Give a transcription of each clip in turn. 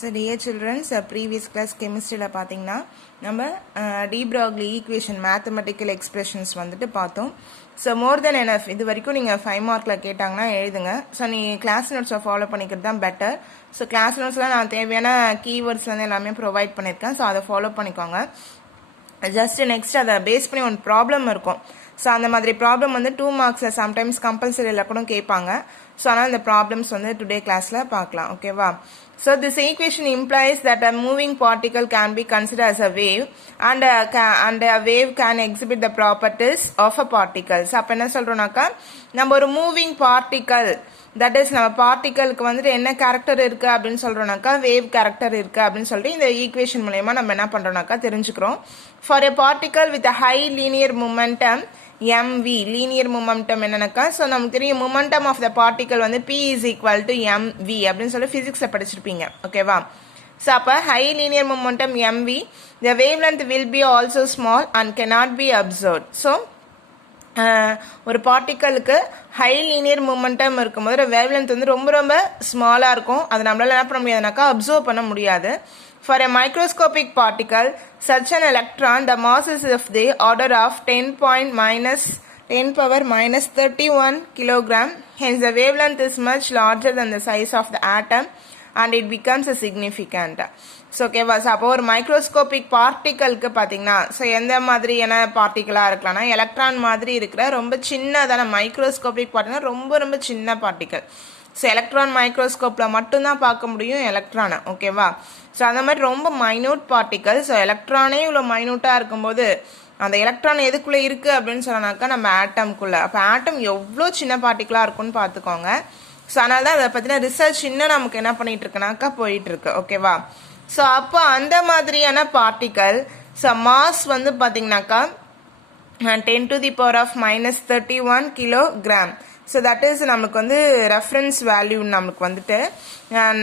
So dear children, previous class chemistry la pathina நம்ம de Broglie equation mathematical expressions வந்துட்டு பார்த்தோம். So more than enough. இது வரைக்கும் நீங்க 5 மார்க்ல கேட்டாங்கன்னா எழுதுங்க. So நீ கிளாஸ் நோட்ஸை ஃபாலோ பண்ணிக்கிறது தான் பெட்டர். ஸோ கிளாஸ் நோட்ஸ்லாம் நான் தேவையான கீவேர்ட்ஸ்லேருந்து எல்லாமே ப்ரொவைட் பண்ணியிருக்கேன். ஸோ அதை ஃபாலோ பண்ணிக்கோங்க. ஜஸ்ட் நெக்ஸ்ட் அதை பேஸ் பண்ணி ஒரு ப்ராப்ளம் இருக்கும். ஸோ அந்த மாதிரி ப்ராப்ளம் வந்து 2 மார்க்ஸில் சம்டைம்ஸ் கம்பல்சரியில் கூட கேட்பாங்க. ஸோ ஆனால் இந்த ப்ராப்ளம்ஸ் வந்து டுடே கிளாஸில் பார்க்கலாம். ஓகேவா? So this equation implies that a moving particle can be considered as a wave and a wave can exhibit the properties of a particle. So அப்ப என்ன சொல்றோம்னாக்கா நம்ம ஒரு மூவிங் பார்ட்டிகல் தட் இஸ் நம்ம பார்ட்டிகலுக்கு வந்துட்டு என்ன கேரக்டர் இருக்கு அப்படின்னு சொல்றோம்னாக்கா வேவ் கேரக்டர் இருக்கு அப்படின்னு சொல்லிட்டு இந்த ஈக்குவேஷன் மூலமா நம்ம என்ன பண்றோம்னாக்கா தெரிஞ்சுக்கிறோம். For a particle with high linear momentum mv linear momentum என்னன்னாக்கா ஸோ நமக்கு தெரியும் momentum of the particle வந்து p is equal to mv அப்படின்னு சொல்லி பிசிக்ஸை படிச்சிருப்பீங்க. ஓகேவா? ஸோ அப்போ high linear momentum mv the wavelength will be also small and cannot be observed. So ஒரு பார்ட்டிக்கலுக்கு ஹை லீனியர் மூமெண்டம் இருக்கும்போது வேவ்லென்த் வந்து ரொம்ப ரொம்ப ஸ்மாலாக இருக்கும். அது நம்மளால என்ன பண்ண முடியாதுனாக்கா அப்சர்வ் பண்ண முடியாது. For a microscopic particle, such an electron, the mass is of the order of 10 power minus 31 kilogram. Hence, the wavelength is much larger than the size of the atom, and it becomes a significant. So ஓகேவா? So அப்போ ஒரு microscopic பார்ட்டிக்கலுக்கு பார்த்தீங்கன்னா so எந்த மாதிரியான பார்ட்டிக்கலாக இருக்கலாம்னா electron மாதிரி இருக்கிற ரொம்ப சின்னதான microscopic particle ரொம்ப ரொம்ப சின்ன பார்ட்டிக்கல். ஸோ எலக்ட்ரான் மைக்ரோஸ்கோப்பில் மட்டும்தான் பார்க்க முடியும் எலக்ட்ரானை. ஓகேவா? ஸோ அந்த மாதிரி ரொம்ப மைன்யூட் பார்ட்டிக்கல். ஸோ எலக்ட்ரானே இவ்வளோ மைன்யூட்டாக இருக்கும்போது அந்த எலக்ட்ரான் எதுக்குள்ளே இருக்குது அப்படின்னு சொன்னாக்கா நம்ம ஆட்டம்குள்ளே. அப்போ ஆட்டம் எவ்வளோ சின்ன பார்ட்டிக்கலாக இருக்குன்னு பார்த்துக்கோங்க. ஸோ அதனால தான் அதை பற்றின ரிசர்ச் இன்னும் நமக்கு என்ன பண்ணிட்டு இருக்குனாக்கா போயிட்டு இருக்கு. ஓகேவா? ஸோ அப்போ அந்த மாதிரியான பார்ட்டிக்கல் ஸோ மாஸ் வந்து பார்த்தீங்கன்னாக்கா 10 to the power of minus 31 kilogram. So that is நமக்கு வந்து ரெஃபரன்ஸ் வேல்யூ நமக்கு வந்துட்டு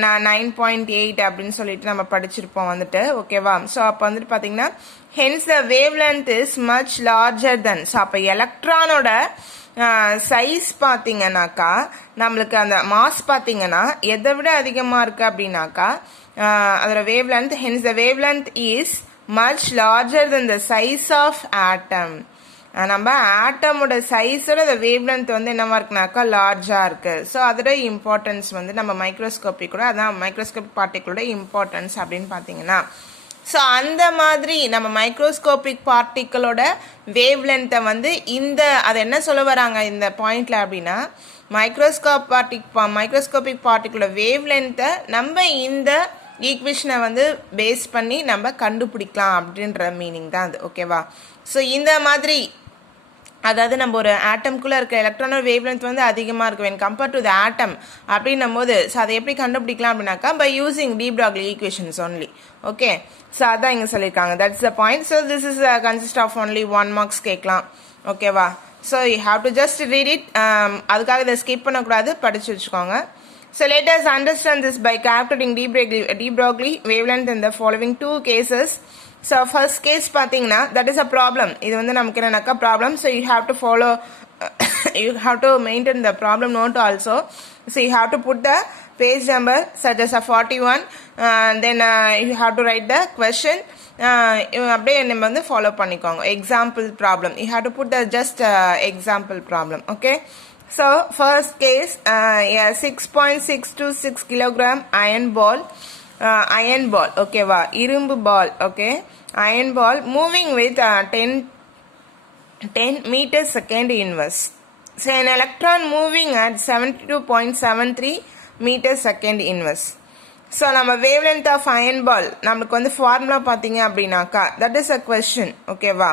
9.8 அப்படின்னு சொல்லிட்டு நம்ம படிச்சிருப்போம் வந்துட்டு. ஓகேவா? ஸோ அப்போ வந்துட்டு பார்த்தீங்கன்னா hence the wavelength is much larger then. So அப்போ எலக்ட்ரானோட சைஸ் பார்த்தீங்கன்னாக்கா நம்மளுக்கு அந்த மாஸ் பார்த்தீங்கன்னா எதை விட அதிகமாக இருக்கு அப்படின்னாக்கா அதோட wavelength hence the wavelength is much larger than the size of atom. நம்ம ஆட்டமோட சைஸோட அந்த வேவ் லென்த் வந்து என்னவா இருக்குனாக்கா லார்ஜா இருக்கு. ஸோ அதோட இம்பார்ட்டன்ஸ் வந்து நம்ம மைக்ரோஸ்கோப்பிக்கோட அதான் மைக்ரோஸ்கோபிக் பார்ட்டிகளோட இம்பார்ட்டன்ஸ் அப்படின்னு பார்த்தீங்கன்னா ஸோ அந்த மாதிரி நம்ம மைக்ரோஸ்கோபிக் பார்ட்டிகளோட வேவ் லென்த்தை வந்து இந்த அதை என்ன சொல்ல வராங்க இந்த பாயிண்ட்ல அப்படின்னா மைக்ரோஸ்கோபிக் பார்ட்டிகளோட வேவ் லென்த்தை நம்ம இந்த ஈக்குவேஷனை வந்து பேஸ் பண்ணி நம்ம கண்டுபிடிக்கலாம் அப்படின்ற மீனிங் தான் அது. ஓகேவா? ஸோ இந்த மாதிரி அதாவது நம்ம ஒரு ஆட்டம்குள்ளே இருக்க எலக்ட்ரானோட வேவ் லென்த் வந்து அதிகமாக இருக்கும் when compared to the atom அப்படின்னும் போது ஸோ அதை எப்படி கண்டுபிடிக்கலாம் அப்படின்னாக்கா by using de Broglie equations only. Okay? So அதான் இங்கே சொல்லியிருக்காங்க. That's the point. So this is consist of only 1 marks கேட்கலாம். ஓகேவா? So you have to just read it. அதுக்காக இதை ஸ்கிப் பண்ணக்கூடாது, படிச்சு வச்சுக்கோங்க. So let us understand this by calculating de Broglie wavelength in the following 2 cases. So first case பார்த்தீங்கன்னா that is a problem. இது வந்து நமக்கு என்னன்னாக்கா problem. So you have to follow you have to maintain the problem note also. So you have to put the page number such as a 41 then you have to write the question. அப்படியே நம்ம வந்து follow பண்ணிக்கோங்க. Example problem you have to put the just example problem. Okay? So first case yeah 6.626 kilogram iron ball okay va irumbu ball. Okay? Iron ball moving with 10 meters second inverse. So an electron moving at 72.73 meters second inverse. So நம்ம wavelength of iron ball நமக்கு வந்து formula பார்த்தீங்க அப்படின்னாக்கா that is a question. okay va?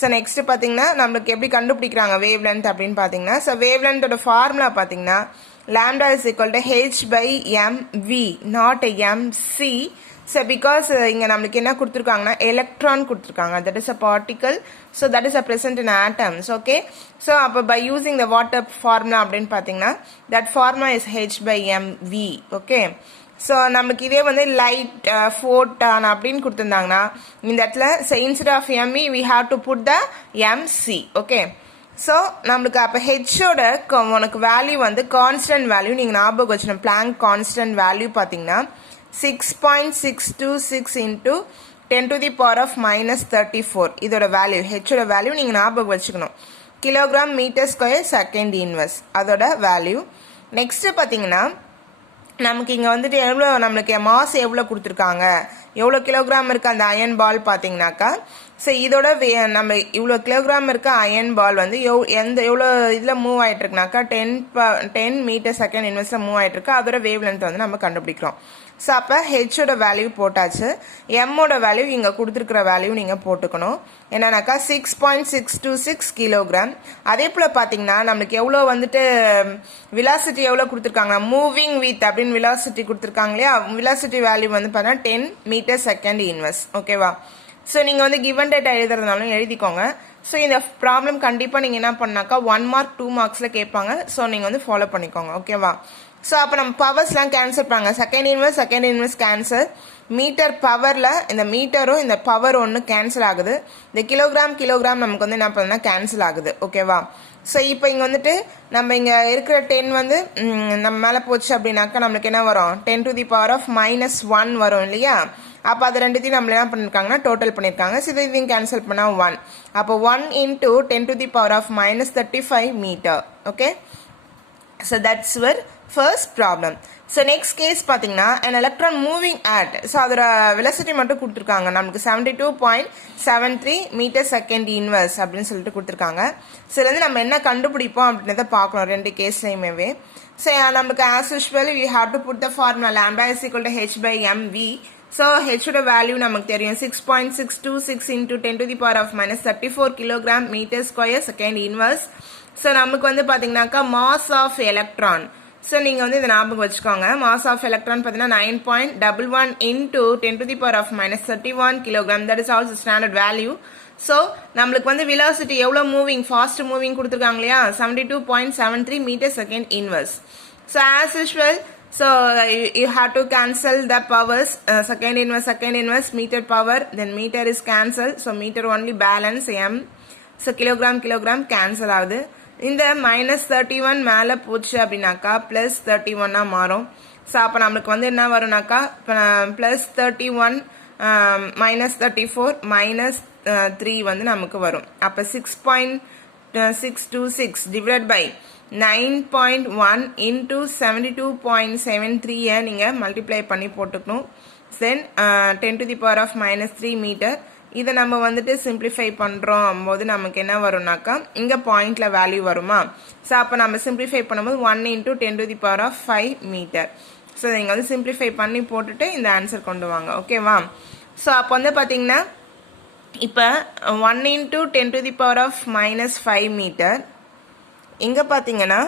So next பார்த்தீங்கன்னா நம்மளுக்கு எப்படி கண்டுபிடிக்கிறாங்க wavelength அப்படின்னு பார்த்தீங்கன்னா ஸோ வேவ் லென்த்தோட ஃபார்முலா பார்த்தீங்கன்னா lambda is equal to h/mv not mc. So because இங்கே நம்மளுக்கு என்ன கொடுத்துருக்காங்கன்னா எலக்ட்ரான் கொடுத்துருக்காங்க that is a particle. So that is a present in atoms. Okay? So அப்போ by using the water formula அப்படின்னு பார்த்தீங்கன்னா that formula is h/mv. Okay? So நமக்கு இதே வந்து லைட் ஃபோட்டான் அப்படின்னு கொடுத்துருந்தாங்கன்னா இந்த இடத்துல instead of ME we have to put the MC. Okay? So நம்மளுக்கு அப்போ ஹெச்சோட உனக்கு வேல்யூ வந்து கான்ஸ்டன்ட் வேல்யூ நீங்கள் ஞாபகம் வச்சுக்கணும். பிளாங்க் கான்ஸ்டன்ட் வேல்யூ பார்த்தீங்கன்னா 6.626 into 10 to the power of minus 34. இதோட வேல்யூ ஹெச்சோட வேல்யூ நீங்கள் ஞாபகம் வச்சுக்கணும். Kilogram metre square second inverse அதோட வேல்யூ. நெக்ஸ்ட் பார்த்தீங்கன்னா நமக்கு இங்கே வந்துட்டு எவ்வளோ நம்மளுக்கு மாஸ் எவ்வளோ கொடுத்துருக்காங்க, எவ்வளோ கிலோகிராம் இருக்குது அந்த அயன் பால் பார்த்தீங்கன்னாக்கா, ஸோ இதோட நம்ம இவ்வளோ கிலோகிராம் இருக்க அயன் பால் வந்து எவ்வளோ இதில் மூவ் ஆகிட்டுருக்குனாக்கா 10 மீட்டர் செகண்ட் இன்வெர்ஸில் மூவ் ஆகிட்டுருக்கு. அதோட வேவ் லென்த் வந்து நம்ம கண்டுபிடிக்கிறோம். ஸோ அப்போ ஹெச்சோட வேல்யூ போட்டாச்சு, எம்மோட வேல்யூ இங்கே கொடுத்துருக்குற வேல்யூ நீங்கள் போட்டுக்கணும். என்னன்னாக்கா 6.626 கிலோகிராம். அதே போல் பார்த்தீங்கன்னா நம்மளுக்கு எவ்வளோ வந்துட்டு விலாசிட்டி எவ்வளோ கொடுத்துருக்காங்க, மூவிங் வித் அப்படின்னு விலாசிட்டி கொடுத்துருக்காங்க இல்லையா, விலாசிட்டி வேல்யூ வந்து பார்த்தீங்கன்னா 10 மீட்டர் செகண்ட் இன்வெர்ஸ். ஓகேவா? ஸோ நீங்கள் வந்து கிவன் டேட்டா எழுதுறதுனாலும் எழுதிக்கோங்க. ஸோ இந்த ப்ராப்ளம் கண்டிப்பாக நீங்கள் என்ன பண்ணாக்கா 1 மார்க் 2 மார்க்ஸில் கேட்பாங்க. ஸோ நீங்கள் வந்து ஃபாலோ பண்ணிக்கோங்க. ஓகேவா? ஸோ அப்போ நம்ம பவர்ஸ்லாம் கேன்சல் பண்ணாங்க. Second inverse cancel. மீட்டர் பவரில் இந்த மீட்டரும் இந்த பவர் ஒன்று கேன்சல் ஆகுது. இந்த கிலோகிராம் நமக்கு வந்து என்ன பண்ணுன்னா கேன்சல் ஆகுது. ஓகேவா? ஸோ இப்போ இங்கே வந்துட்டு நம்ம இங்கே இருக்கிற 10 வந்து நம்ம மேலே போச்சு அப்படின்னாக்கா நம்மளுக்கு என்ன வரும், 10 to the power of minus 1 வரும் இல்லையா. அப்போ அது ரெண்டுத்தையும் நம்மள என்ன பண்ணியிருக்காங்கன்னா டோட்டல் பண்ணியிருக்காங்க. ஸோ இதையும் கேன்சல் பண்ணால் 1. அப்போ 1 into 10 to the power of minus 35 meter. Okay, so that's your first problem. So next case பார்த்தீங்கன்னா an electron moving at, so அதோட வெலசிட்டி மட்டும் கொடுத்துருக்காங்க நமக்கு 72.73 மீட்டர் செகண்ட் இன்வெர்ஸ் அப்படின்னு சொல்லிட்டு கொடுத்துருக்காங்க. ஸோ இதுலேருந்து நம்ம என்ன கண்டுபிடிப்போம் அப்படின்றத பார்க்கணும் ரெண்டு கேஸ்லையுமே. ஸோ நமக்கு as usual we have to put the formula lambda is equal to h by mv. So ஹெச்சோட வேல்யூ நமக்கு தெரியும் 6.626 into 10 to the power of minus 34 kilogram metre square second inverse. So நமக்கு வந்து பார்த்தீங்கன்னாக்கா மாஸ் ஆஃப் எலக்ட்ரான், ஸோ நீங்கள் வந்து இதை ஞாபகம் வச்சுக்கோங்க. மாஸ் ஆஃப் எலக்ட்ரான் பார்த்தீங்கன்னா 9.11 into 10 to the power of minus 31 kilogram. That is also standard value. So நம்மளுக்கு வந்து விலாசிட்டி எவ்வளோ மூவிங், ஃபாஸ்ட் மூவிங் கொடுத்துருக்காங்க இல்லையா, 72.73 metre second inverse. So as usual, so you have to cancel the powers, second inverse meter power, then meter is cancelled, so meter only balance m. so kilogram cancel ஆகுது. இந்த minus 31 மேலே போச்சு அப்படின்னாக்கா plus 31 மாறும். So அப்போ நம்மளுக்கு வந்து என்ன வரும்னாக்கா plus 31 minus 34 minus 3 வந்து நமக்கு வரும். அப்போ 6.626 divided by 9.1 into 72.73 நீங்கள் மல்டிப்ளை பண்ணி போட்டுக்கணும். Then 10 to the power of minus 3 metre. இதை நம்ம வந்துட்டு சிம்பிளிஃபை பண்ணுறோம் போது நமக்கு என்ன வரும்னாக்கா இங்கே பாயிண்ட்ல வேல்யூ வருமா. ஸோ அப்போ நம்ம சிம்பிளிஃபை பண்ணும்போது 1 into 10 to the power of 5 metre. So நீங்கள் வந்து சிம்பிளிஃபை பண்ணி போட்டுட்டு இந்த ஆன்சர் கொண்டு வாங்க. ஓகேவா? ஸோ அப்போ வந்து பார்த்தீங்கன்னா இப்போ 1 into 10 to the power of minus 5 metre, இங்கே பார்த்தீங்கன்னா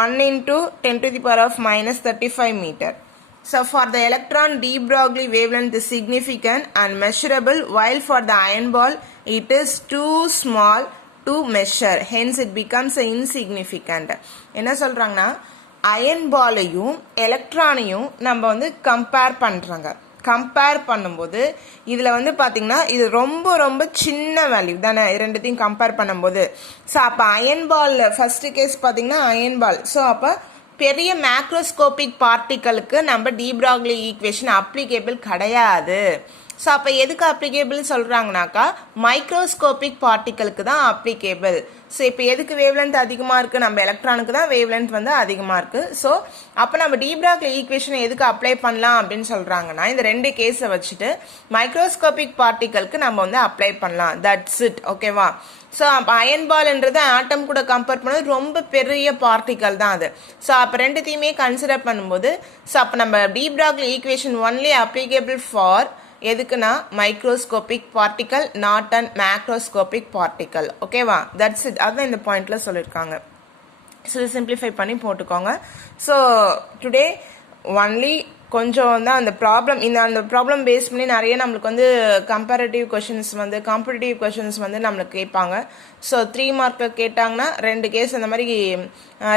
1 into 10 to the power of minus 35 meter. So for the electron de Broglie wavelength is significant and measurable, while for the iron ball it is too small to measure, hence it becomes insignificant. என்ன சொல்றாங்கன்னா iron பாலையும் எலக்ட்ரானையும் நம்ம வந்து compare பண்ணுறாங்க. Compare பண்ணும்போது இதில் வந்து பார்த்தீங்கன்னா இது ரொம்ப ரொம்ப சின்ன வேல்யூ தானே ரெண்டுத்தையும் கம்பேர் பண்ணும்போது. ஸோ அப்போ அயன் பால் ஃபர்ஸ்ட் கேஸ் பார்த்தீங்கன்னா அயன் பால். ஸோ அப்போ பெரிய மேக்ரோஸ்கோபிக் பார்ட்டிகளுக்கு நம்ம டி ப்ராக்லி ஈக்குவேஷன் அப்ளிகேபிள் கிடையாது. ஸோ அப்போ எதுக்கு அப்ளிகேபிள் சொல்கிறாங்கனாக்கா மைக்ரோஸ்கோபிக் பார்ட்டிகளுக்கு தான் அப்ளிகேபிள். ஸோ இப்போ எதுக்கு வேவ்லென்த் அதிகமாக இருக்குது, நம்ம எலக்ட்ரானுக்கு தான் வேவ்லென்த் வந்து அதிகமாக இருக்குது. ஸோ அப்போ நம்ம டி ப்ராக்லி ஈக்குவேஷனை எதுக்கு அப்ளை பண்ணலாம் அப்படின்னு சொல்கிறாங்கன்னா இந்த ரெண்டு கேஸை வச்சுட்டு மைக்ரோஸ்கோபிக் பார்ட்டிகளுக்கு நம்ம வந்து அப்ளை பண்ணலாம். That's it. ஓகேவா? ஸோ அப்போ அயன் பால்ன்றது ஆட்டம் கூட கம்பேர் பண்ணது ரொம்ப பெரிய பார்ட்டிக்கல் தான் அது. ஸோ அப்போ ரெண்டுத்தையுமே கன்சிடர் பண்ணும்போது ஸோ அப்போ நம்ம de Broglie equation only applicable for எதுக்குன்னா microscopic particle, not and macroscopic particle. ஓகேவா? That's it. அதுதான் இந்த பாயிண்ட்ல சொல்லியிருக்காங்க. ஸோ சிம்பிளிஃபை பண்ணி போட்டுக்கோங்க. ஸோ டுடே ஒன்லி கொஞ்சம் தான் அந்த ப்ராப்ளம், அந்த ப்ராப்ளம் பேஸ் பண்ணி நிறைய நம்மளுக்கு வந்து கம்பேரிட்டிவ் கொஷின்ஸ் வந்து காம்படிட்டிவ் கொஷின்ஸ் வந்து நம்மளுக்கு கேட்பாங்க. ஸோ 3 மார்க்கு கேட்டாங்கன்னா 2 கேஸ் அந்த மாதிரி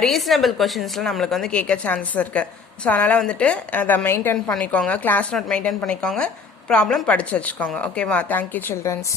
ரீசனபிள் கொஷின்ஸ்லாம் நம்மளுக்கு வந்து கேட்க சான்சஸ் இருக்குது. ஸோ அதனால் வந்துட்டு அதை மெயின்டைன் பண்ணிக்கோங்க, கிளாஸ் நோட் மெயின்டைன் பண்ணிக்கோங்க, ப்ராப்ளம் படித்து வச்சுக்கோங்க. ஓகேவா? Thank you children's.